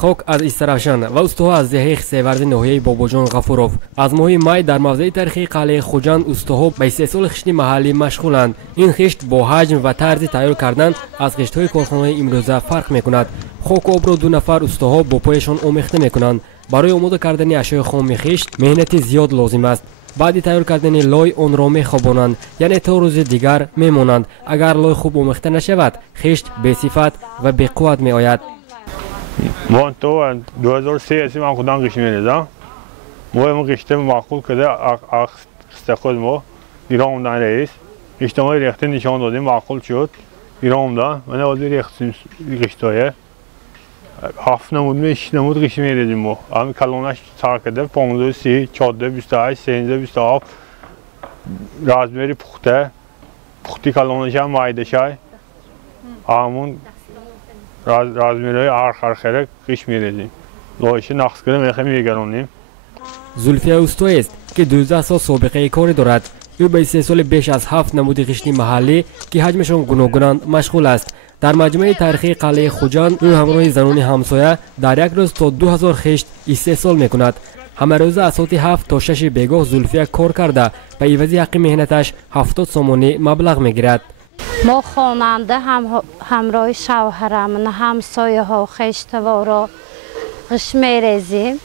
خاک از استرافشان و استوها از دهه خسیورد ناحیه باباجان غفورов. از ماه مای در موضع تاریخی قلعه خوجند استوها به استحصال خشت محلی مشغولند. این خشت با حجم و طرز تیار کردن از خشت‌های کارخانه‌های امروزه فرق می‌کند. خاک و آب را دو نفر استوها با پایشان آمیخته می‌کنند. برای آماده کردن اشیاء خام خشت مهنت زیاد لازم است. بعد تیار کردن لای آن را می‌خوابانند، یعنی تا روز دیگر می‌مانند. اگر لای خوب آمیخته نشود خشت بی‌صفت و بی‌قوت می‌آید. من تو 2003 هستیم من خودم قشم می‌ریزم. ما قشته معقول کرده استخدام ما ایران اومدن رئیس اجتماعی ریخته نشان دادیم معقول شد ایران اومدن من وادی ریختیم قشته‌ای 7 نمود 6 نمود قشم می‌ریزیم ما همین کلونش سر کرده 15 30 14 28 13 27 رازمری پختی کلونش هم مایده شای همون رازمیرای آخر قش می‌ریزیم لایش نقص کرده میخوایم میگرونیم. زلفیه اوستویی است که 12 سال سابقه کاری دارد. او به 3 سال بیش از 7 نمود خشتی محلی که حجمشان گوناگونند مشغول است. در مجمع تاریخی قلعه خوجند او همراه زنان همسایه در یک روز تا 2000 خشت استحصال می‌کند. همه روز از ساعت 7 تا 6 بیگاه زلفیه کار کرده به عوض حق مهنتش 70 سومانی مبلغ می‌گیرد. ما خواننده همراه شوهرم همسایه ها خشتوارا قش می‌ریزیم.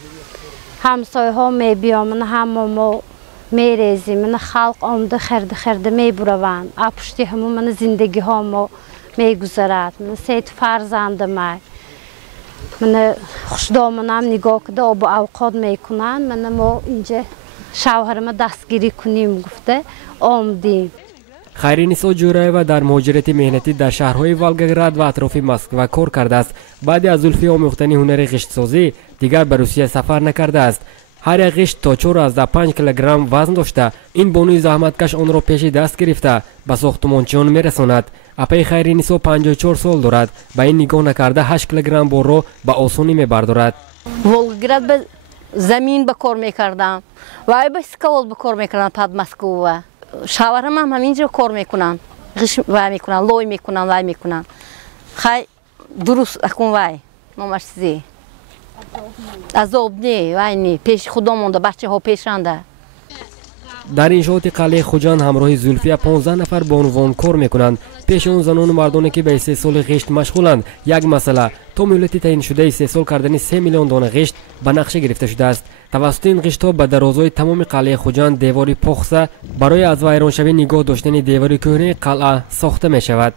همسایه ها میبیامن همه ما میریزیم من خلق آمده خرده میبروند اپشتی همون من زندگی ها ما میگذرد من سید فرزند من خوشدامنم نگاه کده آب اوقات میکنن من ما اینجا شوهرم دستگیری کنیم گفته آمدیم. خیرینسا جورایوا در مهاجرت مهنتی در شهرهای ولگراد و اطراف مسکو کار کرده است. بعد از زلفی آموختن هنر خشتسازی دیگر به روسیه سفر نکرده است. هر یک خشت تا 4.5 کیلوگرم وزن داشته. این بانوی زحمتکش آن را پیش دست گرفته به ساختمانچیان میرساند. اپای خیرینسا 54 سال دارد. به این نگاه نکرده 8 کیلوگرم بار را به آسانی میبردارد. ولگراد به زمین به کار میکردم و به اسکول به کار میکردم پد مسکو. شوهرم هم همینجا کار میکنن قش وای میکنن لای میکنن وای میکنن خیلی درست اکن وای نامرسی عذاب نی وای نی پیش خدا مونده بچه ها پیش رنده. در انشاءات قلعه خوجند همراه زلفیه 15 نفر بانوان کار میکنند. پیش اون زنان و مردانی که به 3 سال خشت مشغولند. یک مسئله تا مهلت تعیین شده 3 سال کردن 3 میلیون دانه خشت به نقشه گرفته شده است. توسط این خشت‌ها به درازای تمام قلعه خوجند دیواری پخته برای از ویرانشوی نگاه داشتن دیواری کهنه قلعه ساخته می شود.